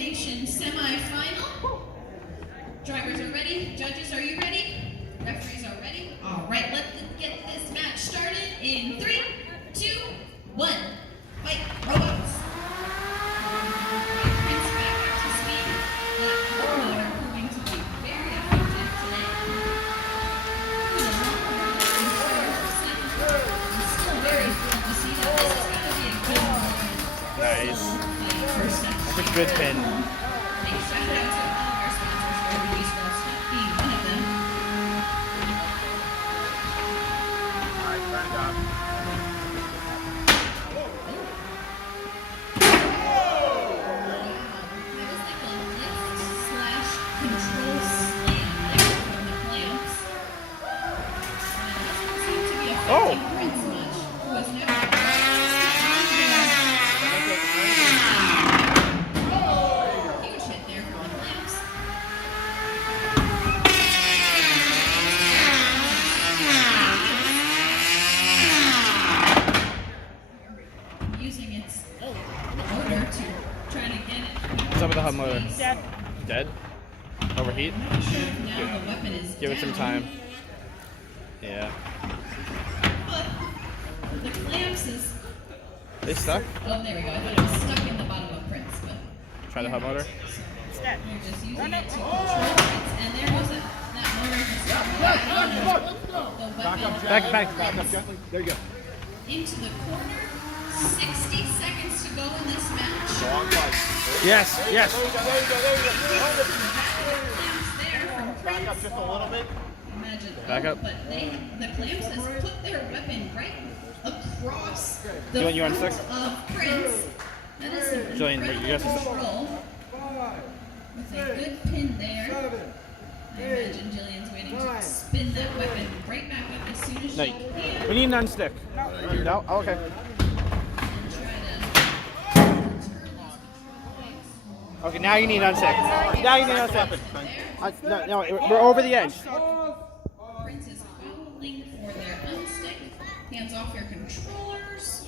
elimination semifinal. Drivers are ready. Judges, are you ready? Referees are ready. All right, let's get this match started in 3, 2, 1. Fight, robots. Prince back up to speed. That motor proving to be very effective today. Still very thrilled to see that. This is going to be a good one. Nice. That's a good pin. Big shout out to all of our sponsors for release girls, Stop being one of them. Alright, back up. That was like a lift/control slam there from the clamps. And it doesn't seem to be affecting Prince much, who is now huge hit there from the clamps. Using its motor to try to get it. What's up with the hub motor? Dead. Dead? Overheat? I'm not sure if now the weapon is Give it some down, time. Yeah. But the clamps is. They stuck? Oh, there we go. I thought it was stuck in the bottom of Prince, but. Try the hub motor. It's dead. You're just using it to control Prince, and there goes that motor just the weapon Back up, Gently. There you go. into the corner. 60 seconds to go in this match. Long fight. Yes, yes. There you go. Clamps there from Back up Prince. just a little bit. Imagine. Back up. But the clamps has put their weapon right across the You want front stick? of Prince. That is some Jillian, incredible you guys- control. With a good pin there. I imagine Jillian's waiting to spin that weapon right back up as soon as No, she can. we need an unstick. No? Oh, okay. And try to turn those control points. Okay, now you need an unstick. Now you need an unstick. There. No, we're over the edge. Prince is calling for their unstick. Hands off your controllers.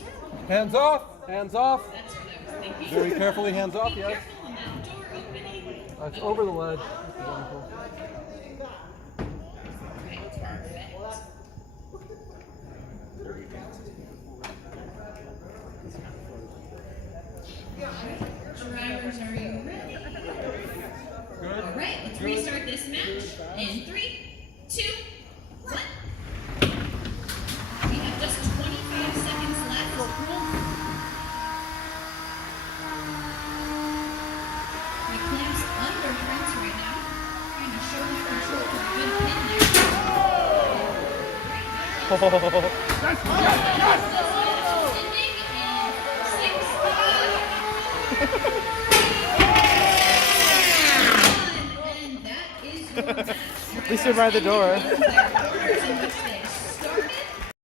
Hands off! Hands off! That's what I was thinking. Very carefully, hands off, Be yes. careful on that door opening. It's over the ledge. Wonderful. Right, perfect. Drivers, are you ready? All right, let's restart this match in 3, 2, 1. We have just 25 seconds left. The clamps under Prince right now, trying to show him control with a good pin there. Ending in 6, 5. And that is your match. We survived the door. Their orders in which they